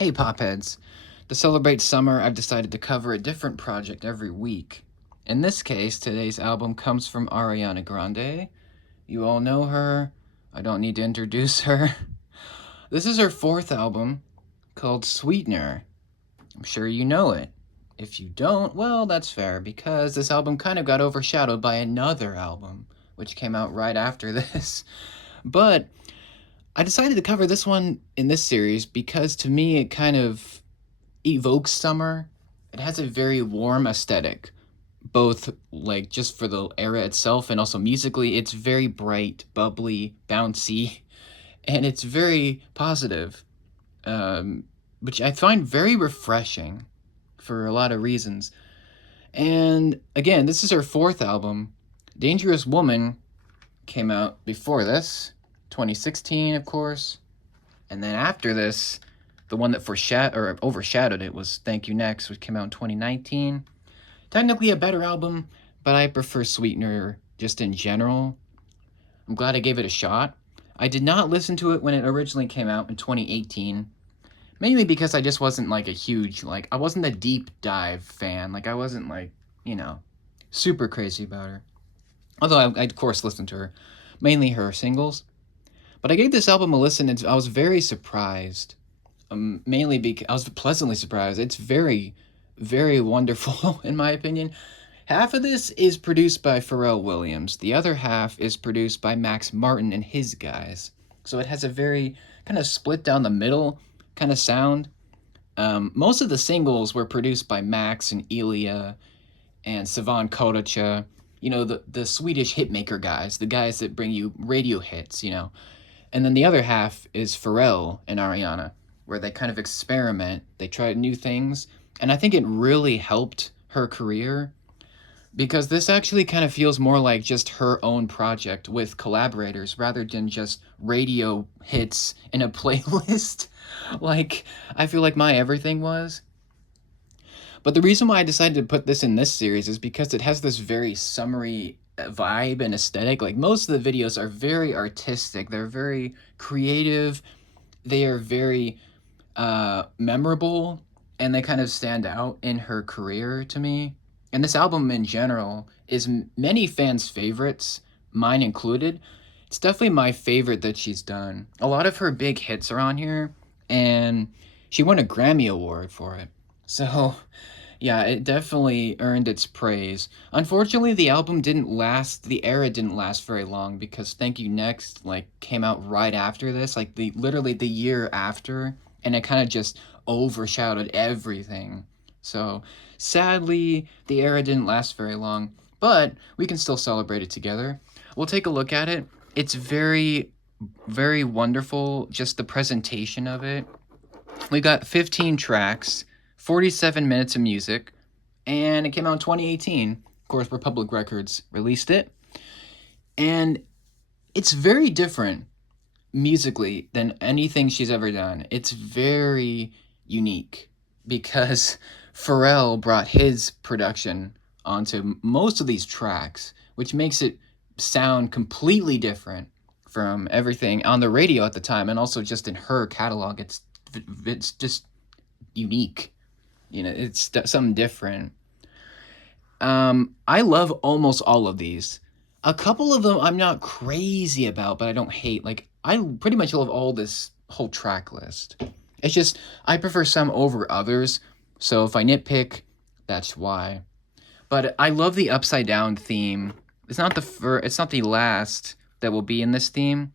Hey Popheads! To celebrate summer, I've decided to cover a different project every week. In this case, today's album comes from Ariana Grande. You all know her. I don't need to introduce her. This is her fourth album, called Sweetener. I'm sure you know it. If you don't, well, that's fair, because this album kind of got overshadowed by another album, which came out right after this. But I decided to cover this one in this series because to me it kind of evokes summer. It has a very warm aesthetic, both like just for the era itself and also musically. It's very bright, bubbly, bouncy, and it's very positive, which I find very refreshing for a lot of reasons. And again, this is her fourth album. Dangerous Woman came out before this, 2016, of course. And then after this, the one that overshadowed it was Thank You Next, which came out in 2019. Technically a better album, but I prefer Sweetener just in general. I'm glad I gave it a shot. I did not listen to it when it originally came out in 2018, mainly because I just wasn't like a huge, I wasn't a deep dive fan. I wasn't super crazy about her. Although I of course listened to her, mainly her singles. But I gave this album a listen and I was very surprised. Mainly because I was pleasantly surprised. It's very, very wonderful in my opinion. Half of this is produced by Pharrell Williams. The other half is produced by Max Martin and his guys. So it has a very kind of split down the middle kind of sound. Most of the singles were produced by Max and Ilya and Savan Kodacha. The Swedish hitmaker guys, the guys that bring you radio hits. And then the other half is Pharrell and Ariana, where they kind of experiment, they try new things, and I think it really helped her career because this actually kind of feels more like just her own project with collaborators rather than just radio hits in a playlist like I feel like My Everything was. But the reason why I decided to put this in this series is because it has this very summery vibe and aesthetic. Like most of the videos are very artistic, they're very creative, they are very memorable, and they kind of stand out in her career to me. And this album in general is many fans' favorites, mine included. It's definitely my favorite that she's done. A lot of her big hits are on here, and she won a Grammy Award for it. So, yeah, it definitely earned its praise. Unfortunately, the era didn't last very long because Thank You Next came out right after this, literally the year after, and it kind of just overshadowed everything. So, sadly, the era didn't last very long, but we can still celebrate it together. We'll take a look at it. It's very, very wonderful, just the presentation of it. We got 15 tracks, 47 minutes of music, and it came out in 2018. Of course, Republic Records released it. And it's very different musically than anything she's ever done. It's very unique because Pharrell brought his production onto most of these tracks, which makes it sound completely different from everything on the radio at the time and also just in her catalog. It's just unique. It's something different. I love almost all of these. A couple of them I'm not crazy about, but I don't hate. I pretty much love all this whole track list. It's just I prefer some over others. So if I nitpick, that's why. But I love the upside down theme. It's not the last that will be in this theme,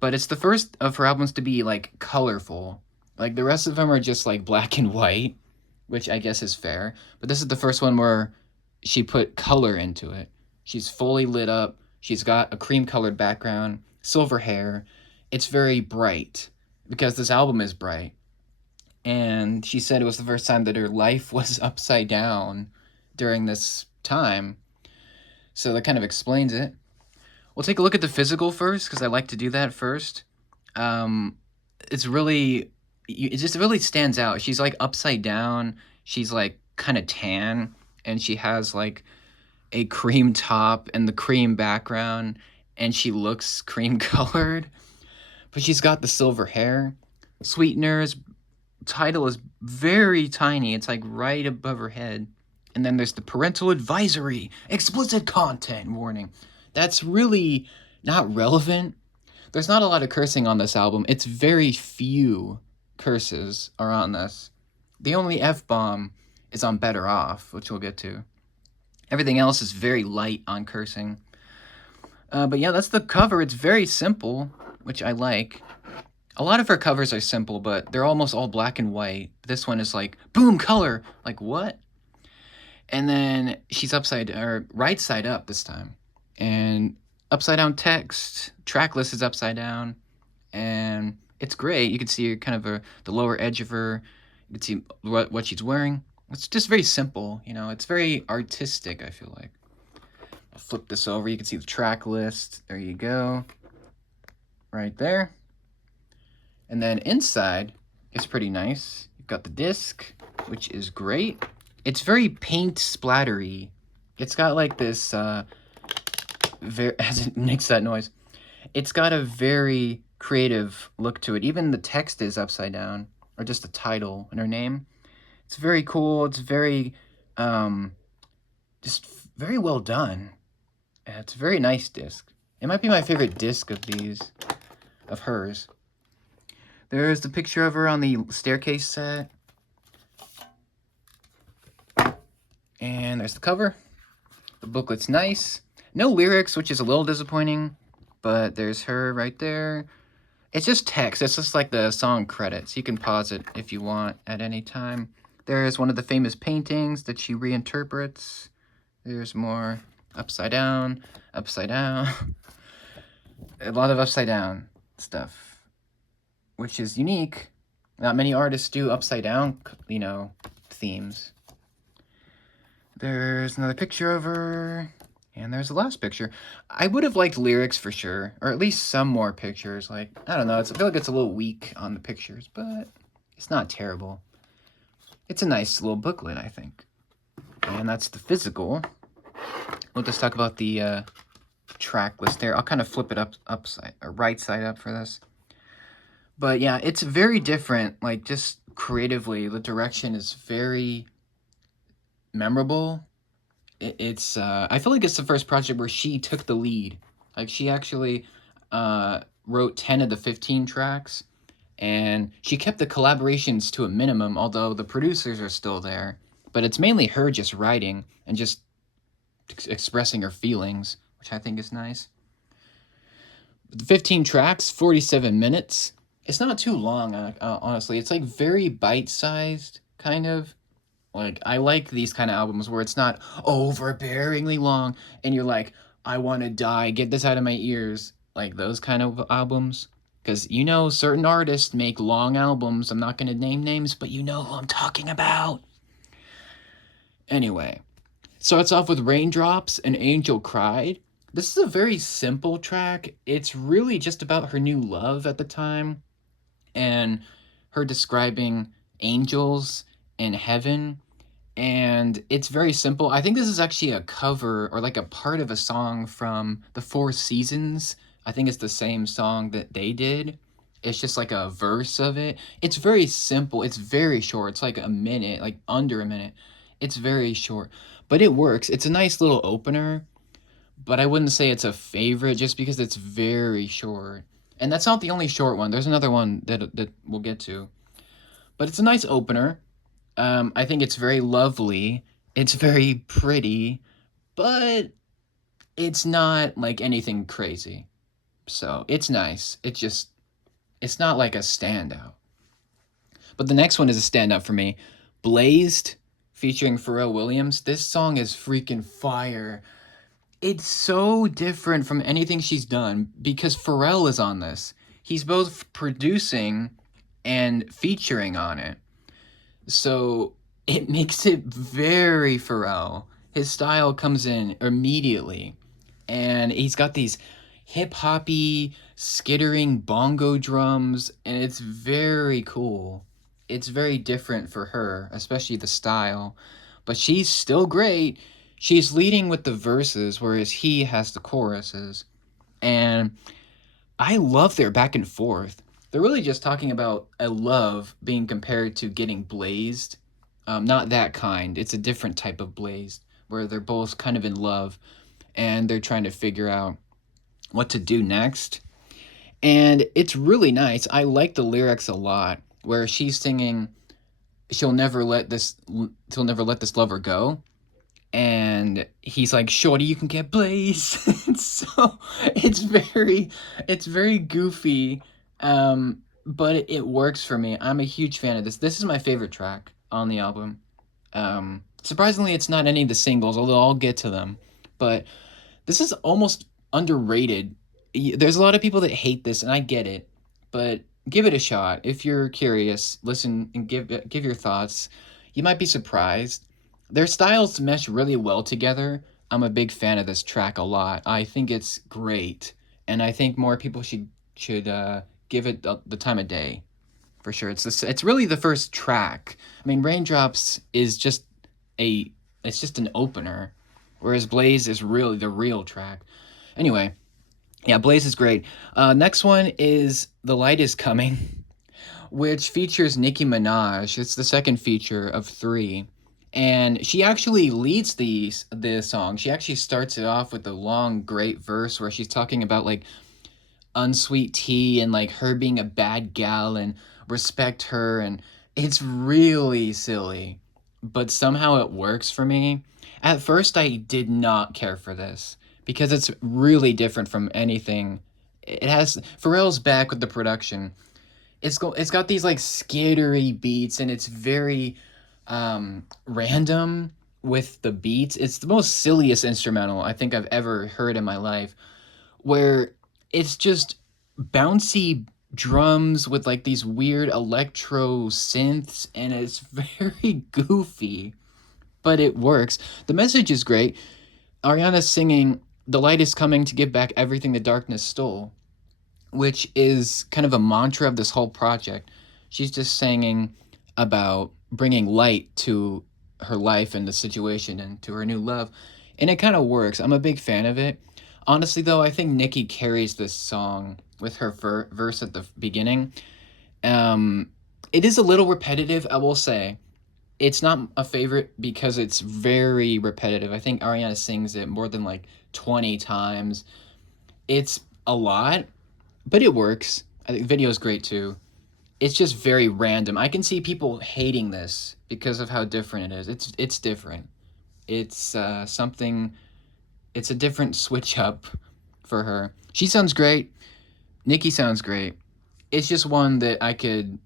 but it's the first of her albums to be colorful. The rest of them are just black and white, which I guess is fair. But this is the first one where she put color into it. She's fully lit up. She's got a cream-colored background, silver hair. It's very bright because this album is bright. And she said it was the first time that her life was upside down during this time. So that kind of explains it. We'll take a look at the physical first because I like to do that first. It just really stands out. She's upside down. She's kind of tan, and she has a cream top and the cream background, and she looks cream colored, but she's got the silver hair. Sweetener is title is very tiny. It's like right above her head. And then there's the parental advisory, explicit content warning. That's really not relevant. There's not a lot of cursing on this album. It's very few curses are on this. The only F-bomb is on Better Off, which we'll get to. Everything else is very light on cursing. But yeah, that's the cover. It's very simple, which I like. A lot of her covers are simple, but they're almost all black and white. This one is like, boom, color. Like, what? And then she's right side up this time. And upside down text. Track list is upside down. And it's great. You can see kind of the lower edge of her. You can see what she's wearing. It's just very simple, you know. It's very artistic, I feel like. I'll flip this over. You can see the track list. There you go. Right there. And then inside is pretty nice. You've got the disc, which is great. It's very paint splattery. It's got like this, as it makes that noise, it's got a very creative look to it. Even the text is upside down, or just the title and her name. It's very cool. It's very, just very well done. It's a very nice disc. It might be my favorite disc of these, of hers. There's the picture of her on the staircase set. And there's the cover. The booklet's nice. No lyrics, which is a little disappointing, but there's her right there. It's just text. It's just like the song credits. You can pause it if you want at any time. There's one of the famous paintings that she reinterprets. There's more upside down, upside down. A lot of upside down stuff, which is unique. Not many artists do upside down, you know, themes. There's another picture of her, and there's the last picture. I would have liked lyrics for sure, or at least some more pictures. Like, I don't know, I feel like it's a little weak on the pictures, but it's not terrible. It's a nice little booklet, I think. And that's the physical. We'll just talk about the track list there. I'll kind of flip it right side up for this. But yeah, it's very different. Like, just creatively, the direction is very memorable. It's I feel like it's the first project where she took the lead. Like, she actually wrote 10 of the 15 tracks, and she kept the collaborations to a minimum, although the producers are still there. But it's mainly her just writing and just expressing her feelings, which I think is nice. The 15 tracks, 47 minutes. It's not too long, honestly. It's like very bite-sized, kind of. Like, I like these kind of albums where it's not overbearingly long, and you're like, I want to die, get this out of my ears. Like, those kind of albums. Because, you know, certain artists make long albums. I'm not going to name names, but you know who I'm talking about. Anyway, starts off with Raindrops and Angel Cried. This is a very simple track. It's really just about her new love at the time, and her describing angels in heaven. And it's very simple. I think this is actually a cover, or like a part of a song from the Four Seasons. I think it's the same song that they did. It's just like a verse of it. It's very simple. It's very short. It's like a minute, like under a minute. It's very short, but it works. It's a nice little opener, but I wouldn't say it's a favorite just because it's very short. And that's not the only short one. There's another one that we'll get to. But it's a nice opener. I think it's very lovely. It's very pretty, but it's not like anything crazy. So it's nice. It's not like a standout. But the next one is a standout for me. Blazed, featuring Pharrell Williams. This song is freaking fire. It's so different from anything she's done because Pharrell is on this. He's both producing and featuring on it. So it makes it very Pharrell. His style comes in immediately. And he's got these hip-hoppy, skittering bongo drums, and it's very cool. It's very different for her, especially the style. But she's still great. She's leading with the verses, whereas he has the choruses. And I love their back and forth. they're really just talking about a love being compared to getting blazed. Not that kind. It's a different type of blazed where they're both kind of in love and they're trying to figure out what to do next. And it's really nice. I like the lyrics a lot where she's singing she'll never let this she'll never let this lover go, and he's like, "Shorty, you can get blazed." So it's very it's very goofy, but it works for me. I'm a huge fan of this. This is my favorite track on the album. Surprisingly, it's not any of the singles, although I'll get to them. But this is almost underrated. There's a lot of people that hate this, and I get it, but give it a shot if you're curious. Listen and give your thoughts. You might be surprised. Their styles mesh really well together. I'm a big fan of this track a lot. I think it's great, and I think more people should give it the time of day for sure. It's really the first track. I mean, Raindrops is just a it's just an opener, whereas Blaze is really the real track. Anyway, yeah, Blaze is great. Next one is The Light Is Coming, which features Nicki Minaj. It's the second feature of three. And she actually leads the song. She actually starts it off with a long, great verse where she's talking about like unsweet tea and like her being a bad gal and respect her, and it's really silly, but somehow it works for me. At first I did not care for this because it's really different from anything. It has Pharrell's back with the production. It's got these like skittery beats and it's very random with the beats. It's the most silliest instrumental I think I've ever heard in my life, where it's just bouncy drums with like these weird electro synths, and it's very goofy, but it works. The message is great. Ariana's singing, "The light is coming to give back everything the darkness stole," which is kind of a mantra of this whole project. She's just singing about bringing light to her life and the situation and to her new love. And it kind of works. I'm a big fan of it. Honestly, though, I think Nicki carries this song with her verse at the beginning. Um, it is a little repetitive, I will say. It's not a favorite because it's very repetitive. I think Ariana sings it more than like 20 times. It's a lot, but it works. I think the video is great too. It's just very random. I can see people hating this because of how different it is. It's different. It's something. It's a different switch up for her. She sounds great. Nicki sounds great. It's just one that I could,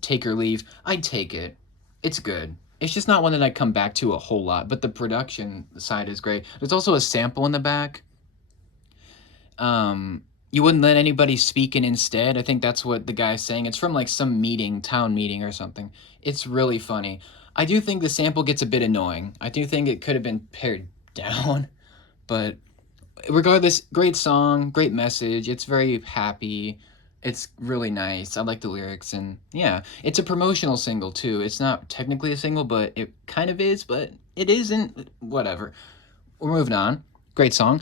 take or leave. I'd take it. It's good. It's just not one that I come back to a whole lot. But the production side is great. There's also a sample in the back. You wouldn't let anybody speak in instead. I think that's what the guy's saying. It's from like some town meeting or something. It's really funny. I do think the sample gets a bit annoying. I do think it could have been pared down, but regardless, great song, great message. It's very happy. It's really nice. I like the lyrics, and yeah, it's a promotional single too. It's not technically a single, but it kind of is, but it isn't. Whatever. We're moving on. Great song.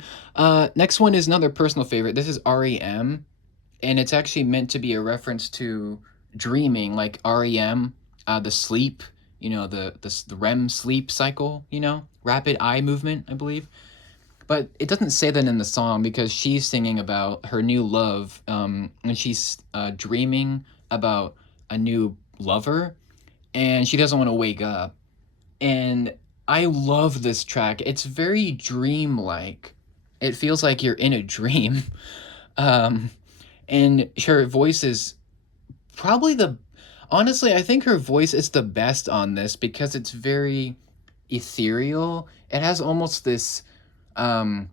Next one is another personal favorite. This is REM, and it's actually meant to be a reference to dreaming, like REM, the sleep, the REM sleep cycle, rapid eye movement, I believe. But it doesn't say that in the song because she's singing about her new love, and she's dreaming about a new lover, and she doesn't want to wake up. And I love this track. It's very dreamlike. It feels like you're in a dream. Um, and her voice is probably honestly, I think her voice is the best on this because it's very ethereal. It has almost this kind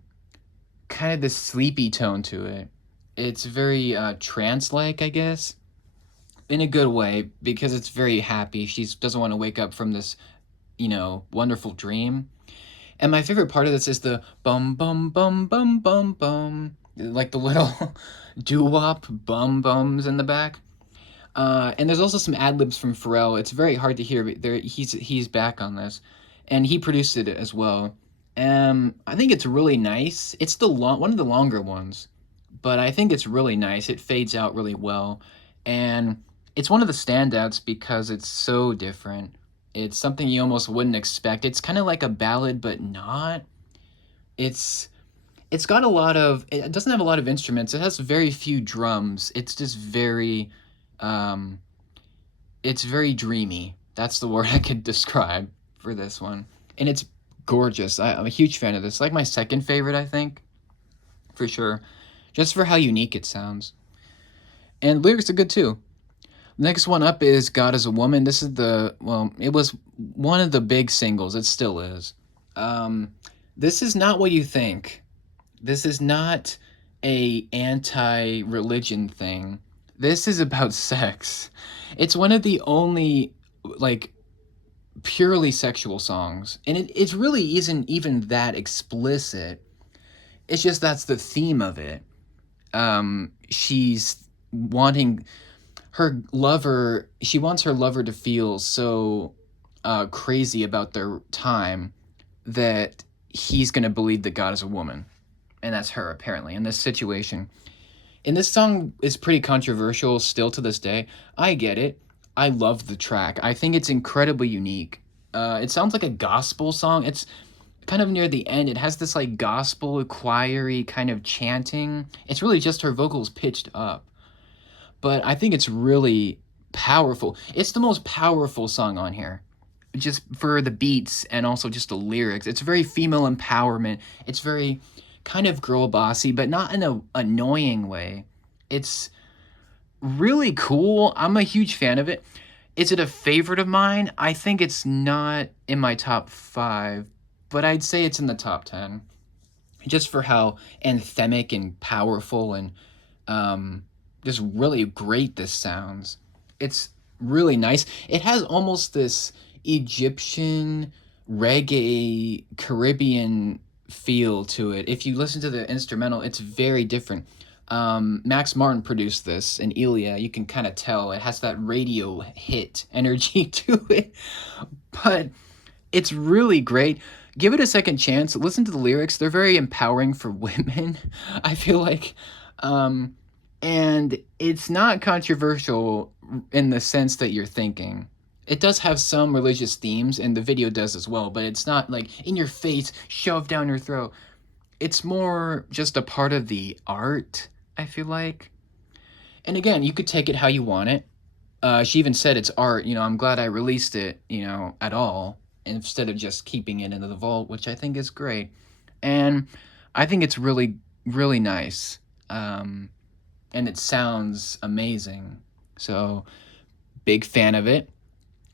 of this sleepy tone to it. It's very trance-like, I guess, in a good way because it's very happy. She doesn't want to wake up from this, wonderful dream. And my favorite part of this is the bum bum bum bum bum bum, like the little doo-wop bum bums in the back. And there's also some ad libs from Pharrell. It's very hard to hear, but he's back on this, and he produced it as well. I think it's really nice. It's one of the longer ones, but I think it's really nice. It fades out really well, And it's one of the standouts because it's so different. It's something you almost wouldn't expect. It's kind of like a ballad, but not. It's it's got a lot of, it doesn't have a lot of instruments. It has very few drums. It's just very um it's very dreamy. That's the word I could describe for this one. And it's gorgeous. I'm a huge fan of this. Like my second favorite, I think, for sure. Just for how unique it sounds. And lyrics are good too. Next one up is God is a Woman. This is well, it was one of the big singles. It still is. Um, this is not what you think. This is not a anti-religion thing. This is about sex. It's one of the only like purely sexual songs. And it really isn't even that explicit. It's just that's the theme of it. She's wanting she wants her lover to feel so crazy about their time that he's going to believe that God is a woman. And that's her, apparently, in this situation. And this song is pretty controversial still to this day. I get it. I love the track. I think it's incredibly unique. It sounds like a gospel song. It's kind of near the end. It has this like gospel choiry kind of chanting. It's really just her vocals pitched up. But I think it's really powerful. It's the most powerful song on here, just for the beats and also just the lyrics. It's very female empowerment. It's very kind of girl bossy, but not in a annoying way. It's really cool. I'm a huge fan of it. Is it a favorite of mine? I think it's not in my top 5, but I'd say it's in the top 10. Just for how anthemic and powerful and just really great this sounds. It's really nice. It has almost this Egyptian reggae Caribbean feel to it. If you listen to the instrumental, it's very different. Max Martin produced this in Ilya. You can kind of tell it has that radio hit energy to it, but it's really great. Give it a second chance. Listen to the lyrics. They're very empowering for women, I feel like. And it's not controversial in the sense that you're thinking. It does have some religious themes, and the video does as well, but it's not like in your face, shoved down your throat. It's more just a part of the art, I feel like. And again, you could take it how you want it. She even said it's art. I'm glad I released it, at all, instead of just keeping it in the vault, which I think is great. And I think it's really, really nice. And it sounds amazing. So, big fan of it.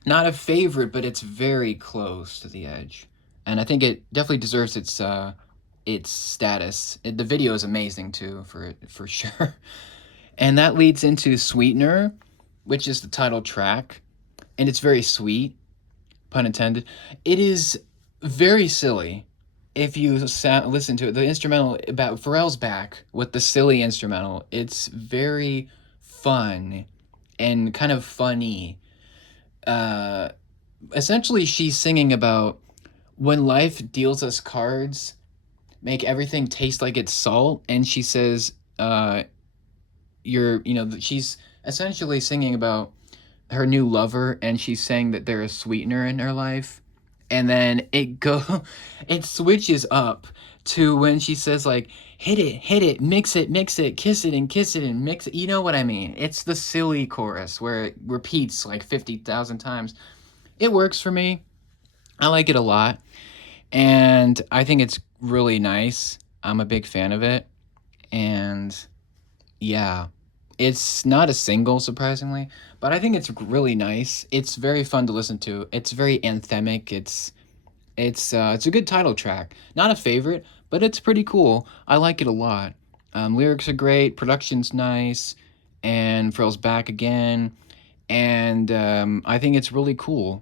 Not a favorite, but it's very close to the edge. And I think it definitely deserves its status. The video is amazing too, for sure. And that leads into Sweetener, which is the title track, and it's very sweet, pun intended. It is very silly. If you listen to it, the instrumental about Pharrell's back with the silly instrumental, it's very fun and kind of funny. Essentially, she's singing about when life deals us cards, make everything taste like it's salt, and she says, she's essentially singing about her new lover, and she's saying that they're a sweetener in her life. And then it switches up to when she says like, hit it, mix it, kiss it and mix it. You know what I mean? It's the silly chorus where it repeats like 50,000 times. It works for me. I like it a lot. And I think it's really nice. I'm a big fan of it. And yeah, it's not a single, surprisingly, but I think it's really nice. It's very fun to listen to. It's very anthemic. It's a good title track. Not a favorite, but it's pretty cool. I like it a lot. Lyrics are great. Production's nice, and Pharrell's back again, and I think it's really cool.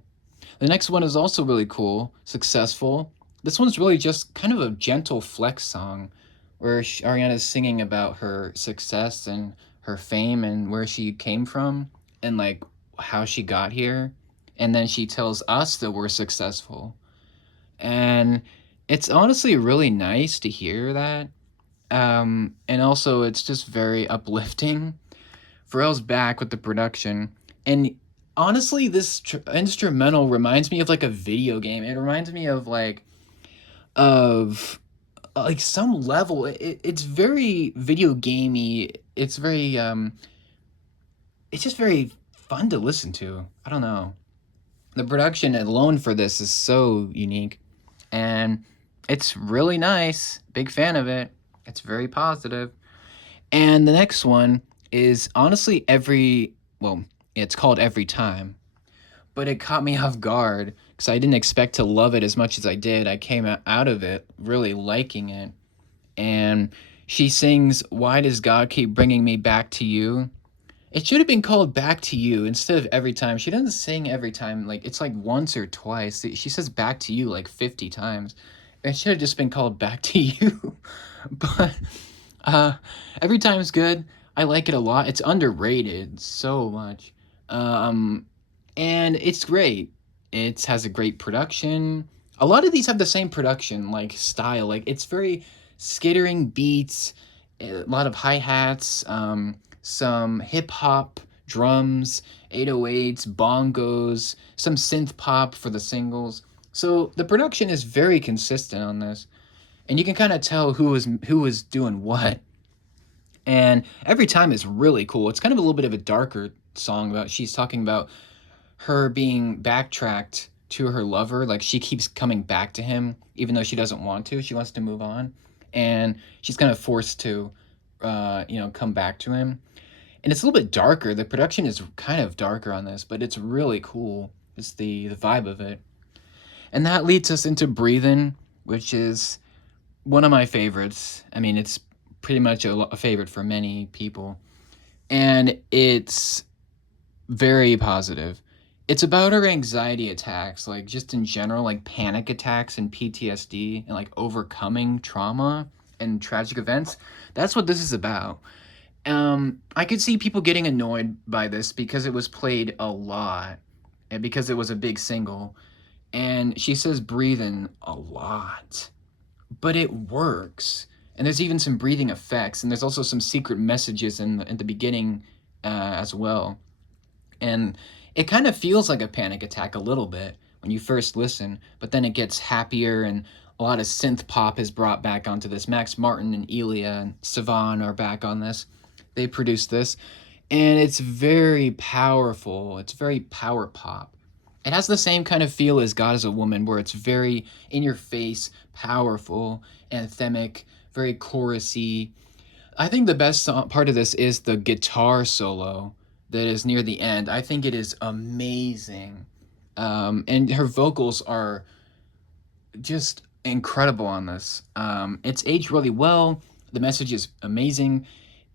The next one is also really cool. Successful. This one's really just kind of a gentle flex song, where Ariana is singing about her success and her fame and where she came from and like how she got here, and then she tells us that we're successful, and it's honestly really nice to hear that. And also it's just very uplifting Pharrell's back with the production, and honestly, this instrumental reminds me of like a video game. It reminds me of of like some level. It's very video gamey. It's very it's just very fun to listen to. I don't know. The production alone for this is so unique, and it's really nice. Big fan of it. It's very positive. And the next one is honestly well, it's called Every Time, but it caught me off guard because I didn't expect to love it as much as I did. I came out of it really liking it. And she sings, "Why does God keep bringing me back to you?" It should have been called Back to You instead of Every Time. She doesn't sing every time. Like, it's like once or twice. She says Back to You like 50 times. It should have just been called Back to You. But uh, Every Time's good. I like it a lot. It's underrated so much. Um, and it's great. It has a great production. A lot of these have the same production, like style. Like, it's very skittering beats, a lot of hi-hats, some hip-hop drums, 808s, bongos, some synth pop for the singles. So the production is very consistent on this, and you can kind of tell who was doing what. And Every Time is really cool. It's kind of a little bit of a darker song about she's talking about her being backtracked to her lover. Like, she keeps coming back to him even though she doesn't want to. She wants to move on, and she's kind of forced to come back to him. And it's a little bit darker. The production is kind of darker on this, but it's really cool. It's the vibe of it. And that leads us into Breathin', which is one of my favorites. I mean, it's pretty much a favorite for many people. And it's very positive. It's about her anxiety attacks, like just in general, like panic attacks and PTSD and like overcoming trauma and tragic events. That's what this is about. I could see people getting annoyed by this because it was played a lot and because it was a big single. And she says breathing a lot, but it works. And there's even some breathing effects, and there's also some secret messages in the beginning as well. And it kind of feels like a panic attack a little bit when you first listen, but then it gets happier, and a lot of synth pop is brought back onto this. Max Martin and Elia and Savan are back on this. They produced this, and it's very powerful. It's very power pop. It has the same kind of feel as God is a Woman, where it's very in your face, powerful, anthemic, very chorusy. I think the best part of this is the guitar solo that is near the end. I think it is amazing. And her vocals are just incredible on this. It's aged really well. The message is amazing.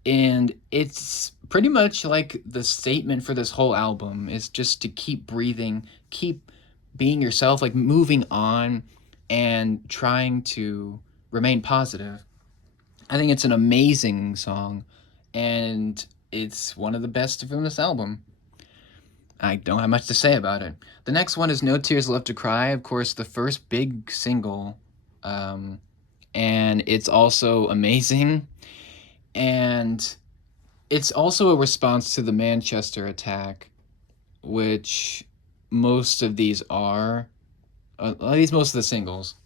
And it's pretty much like the statement for this whole album is just to keep breathing, keep being yourself, like moving on and trying to remain positive. I think it's an amazing song, and it's one of the best from this album. I don't have much to say about it. The next one is No Tears Left to Cry, of course, the first big single, and it's also amazing. And it's also a response to the Manchester attack, which most of these are, at least most of the singles.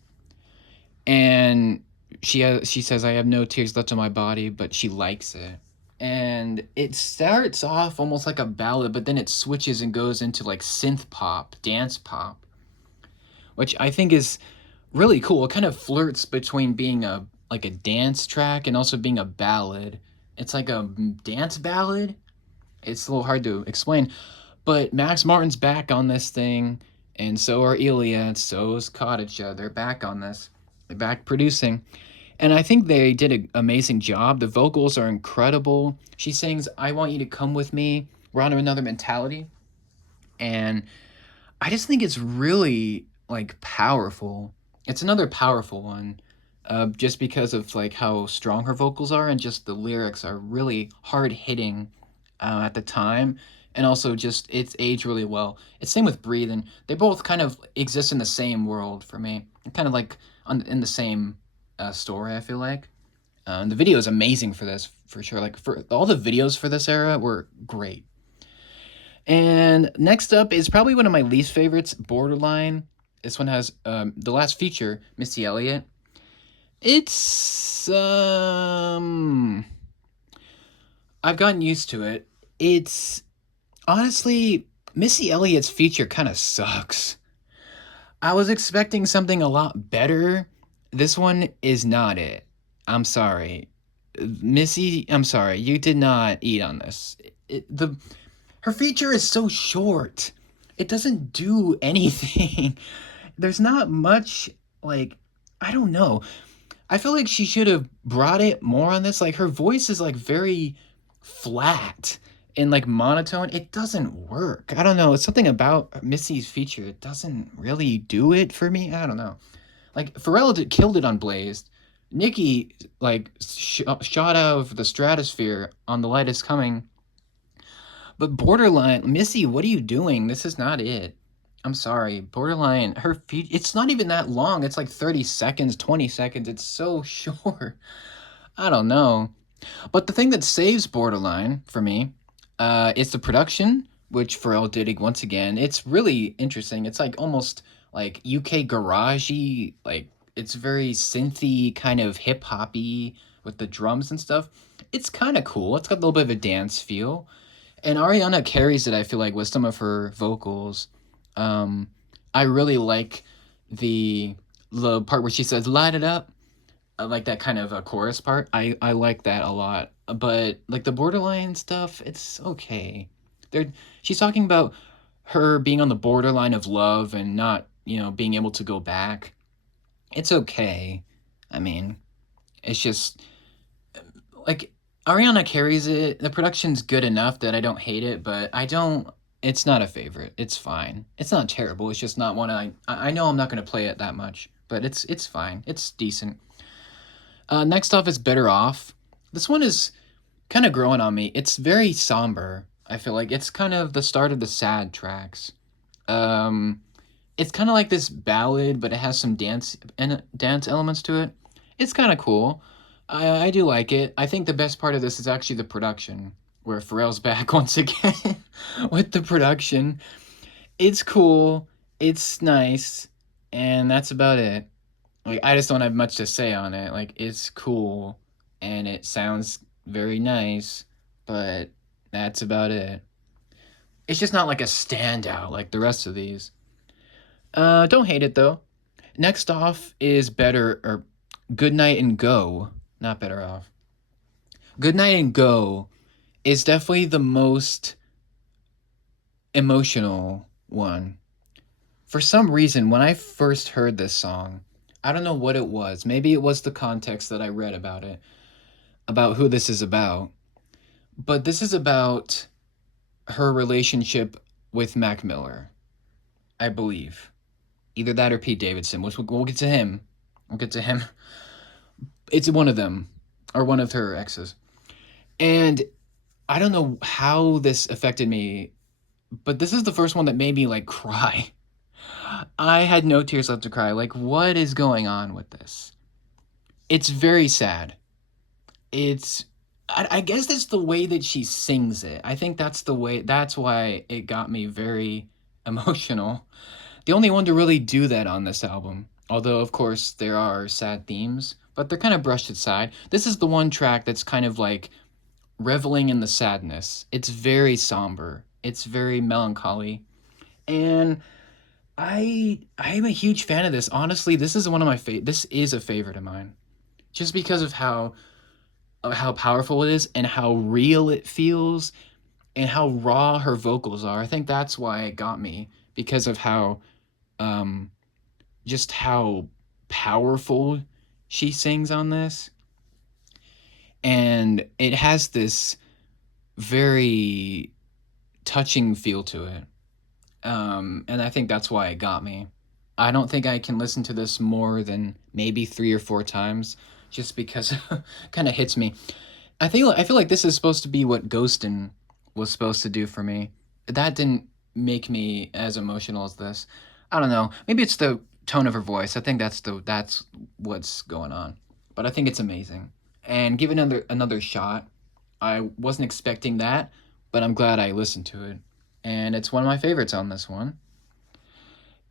And she says, "I have no tears left on my body," but she likes it. And it starts off almost like a ballad, but then it switches and goes into like synth pop, dance pop, which I think is really cool. It kind of flirts between being a dance track and also being a ballad. It's like a dance ballad. It's a little hard to explain, but Max Martin's back on this thing, and so are Elia, and so is Cottage. They're back on this. They're back producing. And I think they did an amazing job. The vocals are incredible. She sings, "I want you to come with me. We're on another mentality." And I just think it's really like powerful. It's another powerful one. Just because of like how strong her vocals are, and just the lyrics are really hard hitting at the time, and also just it's aged really well. It's same with Breathing. They both kind of exist in the same world for me, kind of like in the same story. I feel like The video is amazing for this, for sure. Like, for all the videos for this era were great. And next up is probably one of my least favorites, Borderline. This one has the last feature, Missy Elliott. It's I've gotten used to it. It's honestly, Missy Elliott's feature kind of sucks. I was expecting something a lot better. This one is not it. I'm sorry. Missy, I'm sorry. You did not eat on this. Her feature is so short. It doesn't do anything. There's not much, like, I don't know. I feel like she should have brought it more on this. Like, her voice is like very flat and like monotone. It doesn't work. I don't know. It's something about Missy's feature. It doesn't really do it for me. I don't know. Like, Pharrell killed it on Blazed. Nicki like shot out of the stratosphere on The Light Is Coming. But Borderline, Missy, what are you doing? This is not it. I'm sorry. Borderline, her feet, it's not even that long. It's like 30 seconds, 20 seconds. It's so short. I don't know. But the thing that saves Borderline for me is the production, which Pharrell did once again. It's really interesting. It's like almost like UK garagey, like it's very synthy, kind of hip hoppy with the drums and stuff. It's kind of cool. It's got a little bit of a dance feel. And Ariana carries it, I feel like, with some of her vocals. Um, I really like the part where she says "light it up." I like that kind of a chorus part. I like that a lot. But like the Borderline stuff, it's okay. There, she's talking about her being on the borderline of love and not, being able to go back. It's okay. I mean, it's just like Ariana carries it. The production's good enough that I don't hate it, but I don't. It's not a favorite. It's fine. It's not terrible. It's just not one I know I'm not going to play it that much, but it's fine. It's decent. Next off is Better Off. This one is kind of growing on me. It's very somber. I feel like it's kind of the start of the sad tracks. Um, it's kind of like this ballad, but it has some dance elements to it. It's kind of cool. I do like it. I think the best part of this is actually the production, where Pharrell's back once again with the production. It's cool. It's nice, and that's about it. Like, I just don't have much to say on it. Like, it's cool and it sounds very nice, but that's about it. It's just not like a standout like the rest of these. Don't hate it though. Next off is Better or Good Night and Go. Not Better Off. Good Night and Go is definitely the most emotional one. For some reason, when I first heard this song, I don't know what it was. Maybe it was the context that I read about it, about who this is about. But this is about her relationship with Mac Miller, I believe. Either that or Pete Davidson, which we'll get to him. We'll get to him. It's one of them, or one of her exes. And I don't know how this affected me, but this is the first one that made me like cry. I had no tears left to cry. Like, what is going on with this? It's very sad. It's, I guess that's the way that she sings it. I think that's why it got me very emotional. The only one to really do that on this album. Although, of course, there are sad themes, but they're kind of brushed aside. This is the one track that's kind of like reveling in the sadness. It's very somber. It's very melancholy. And I'm a huge fan of this. Honestly, this is one of my this is a favorite of mine. Just because of how powerful it is and how real it feels and how raw her vocals are. I think that's why it got me, because of how um just how powerful she sings on this. And it has this very touching feel to it. And I think that's why it got me. I don't think I can listen to this more than maybe 3 or 4 times, just because it kind of hits me. I feel like this is supposed to be what Ghostin' was supposed to do for me. That didn't make me as emotional as this. I don't know. Maybe it's the tone of her voice. I think that's what's going on. But I think it's amazing. and give it another shot. I wasn't expecting that, but I'm glad I listened to it. And it's one of my favorites on this one.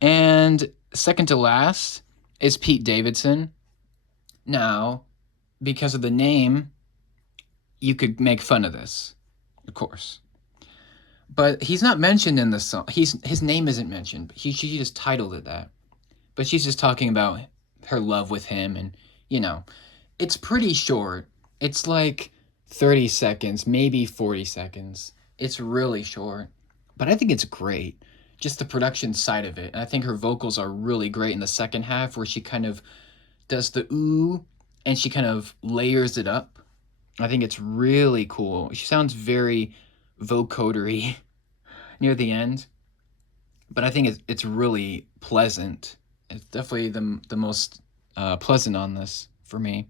And second to last is Pete Davidson. Now, because of the name, you could make fun of this, of course. But he's not mentioned in the song. His name isn't mentioned. But she just titled it that. But she's just talking about her love with him, and it's pretty short. It's like 30 seconds, maybe 40 seconds. It's really short, but I think it's great. Just the production side of it. And I think her vocals are really great in the second half, where she kind of does the ooh and she kind of layers it up. I think it's really cool. She sounds very vocodery near the end, but I think it's really pleasant. It's definitely the most pleasant on this for me.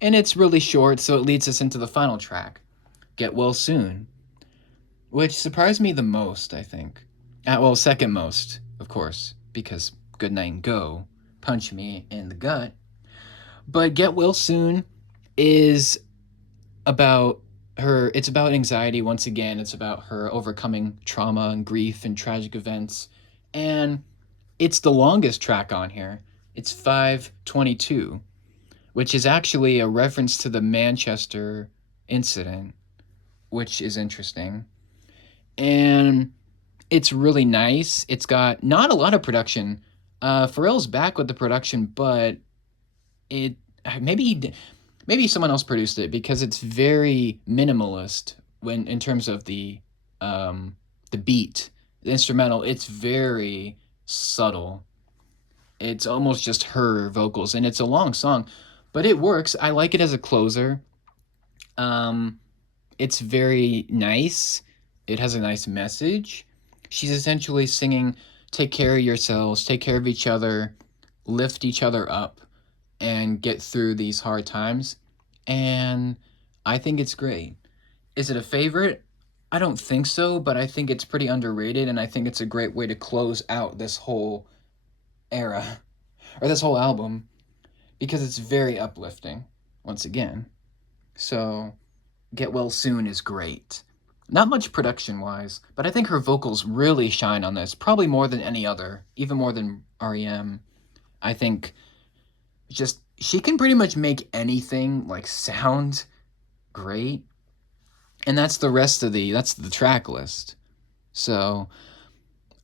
And it's really short, so it leads us into the final track, Get Well Soon, which surprised me the most, I think. Well, second most, of course, because Good Night and Go punch me in the gut. But Get Well Soon is about it's about anxiety once again. It's about her overcoming trauma and grief and tragic events. And it's the longest track on here. It's 5:22, which is actually a reference to the Manchester incident, which is interesting. And it's really nice. It's got not a lot of production. Pharrell's back with the production, but it maybe someone else produced it, because it's very minimalist when in terms of the beat, the instrumental. It's very subtle. It's almost just her vocals, and it's a long song, but it works. I like it as a closer. It's very nice. It has a nice message. She's essentially singing, take care of yourselves, take care of each other, lift each other up, and get through these hard times. And I think it's great. Is it a favorite? I don't think so, but I think it's pretty underrated, and I think it's a great way to close out this whole era, or this whole album, because it's very uplifting, once again. So, Get Well Soon is great. Not much production-wise, but I think her vocals really shine on this, probably more than any other, even more than REM. I think just she can pretty much make anything like sound great, and that's the track list. So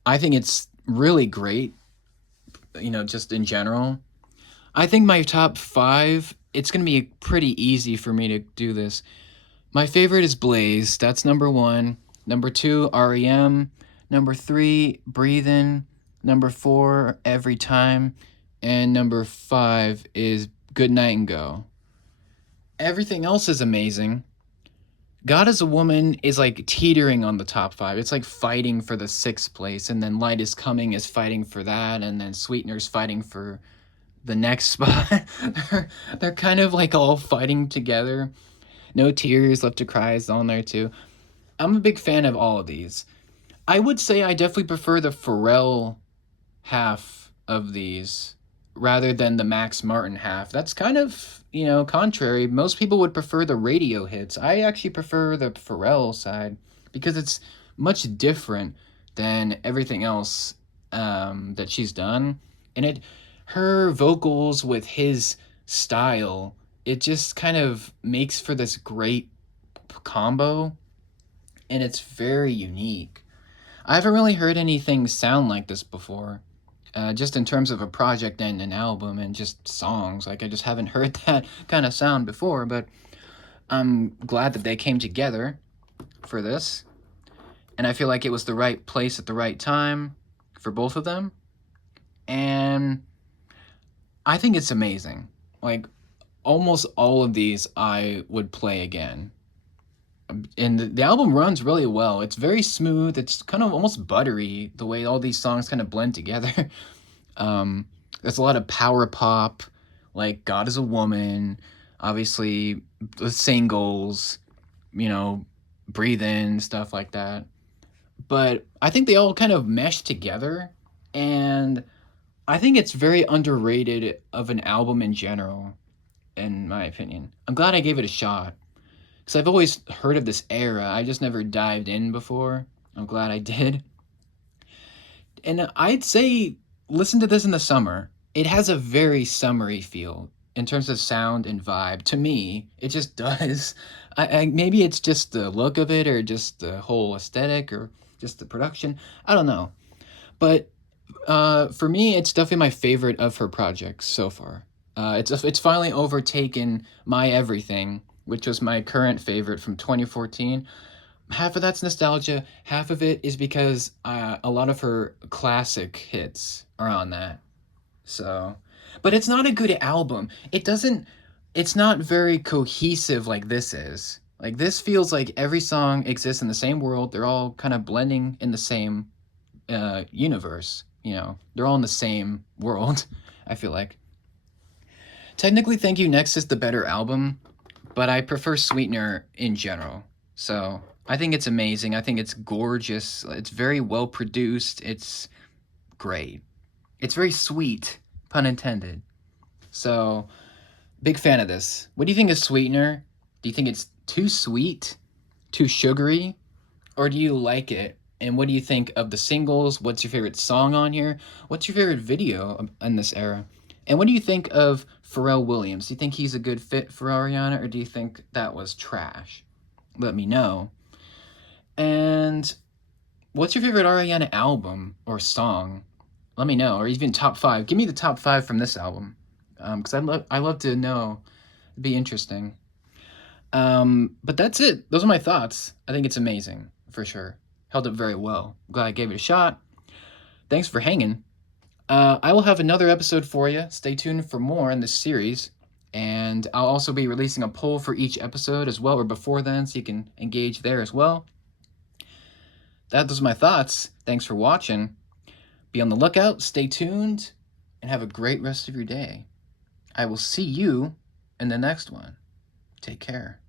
I think it's really great, just in general. I think my top 5, it's going to be pretty easy for me to do this. My favorite is Blaze. That's number 1. Number 2, REM. Number 3, Breathin'. Number 4, Every Time. And number 5 is Good Night and Go. Everything else is amazing. God is a Woman is like teetering on the top 5. It's like fighting for the 6th place, and then Light is Coming is fighting for that, and then Sweetener's fighting for the next spot. they're kind of like all fighting together. No Tears Left to Cry is on there too. I'm a big fan of all of these. I would say I definitely prefer the Pharrell half of these rather than the Max Martin half. That's kind of, contrary. Most people would prefer the radio hits. I actually prefer the Pharrell side because it's much different than everything else that she's done. And her vocals with his style, it just kind of makes for this great combo, and it's very unique. I haven't really heard anything sound like this before, just in terms of a project and an album and just songs. Like, I just haven't heard that kind of sound before, but I'm glad that they came together for this, and I feel like it was the right place at the right time for both of them, and I think it's amazing. Like, almost all of these I would play again. And the album runs really well. It's very smooth. It's kind of almost buttery, the way all these songs kind of blend together. There's a lot of power pop, like God is a Woman, obviously the singles, Breathe In, stuff like that. But I think they all kind of mesh together, and I think it's very underrated of an album in general. in my opinion. I'm glad I gave it a shot. Because I've always heard of this era. I just never dived in before. I'm glad I did. And I'd say listen to this in the summer. It has a very summery feel in terms of sound and vibe. To me, it just does. Maybe it's just the look of it, or just the whole aesthetic, or just the production. I don't know. But for me, it's definitely my favorite of her projects so far. It's finally overtaken My Everything, which was my current favorite from 2014. Half of that's nostalgia, half of it is because a lot of her classic hits are on that. So, but it's not a good album. It's not very cohesive like this is. Like, this feels like every song exists in the same world. They're all kind of blending in the same universe. You know, they're all in the same world, I feel like. Technically, Thank You Next is the better album, but I prefer Sweetener in general. So I think it's amazing. I think it's gorgeous. It's very well produced. It's great. It's very sweet, pun intended. So, big fan of this. What do you think of Sweetener? Do you think it's too sweet, too sugary, or do you like it? And what do you think of the singles? What's your favorite song on here? What's your favorite video in this era? And what do you think of Pharrell Williams? Do you think he's a good fit for Ariana, or do you think that was trash? Let me know. And what's your favorite Ariana album or song? Let me know. Or even top 5. Give me the top 5 from this album. Because I love to know. It'd be interesting. But that's it. Those are my thoughts. I think it's amazing, for sure. Held up very well. Glad I gave it a shot. Thanks for hanging. I will have another episode for you. Stay tuned for more in this series. And I'll also be releasing a poll for each episode as well, or before then, so you can engage there as well. Those are my thoughts. Thanks for watching. Be on the lookout, stay tuned, and have a great rest of your day. I will see you in the next one. Take care.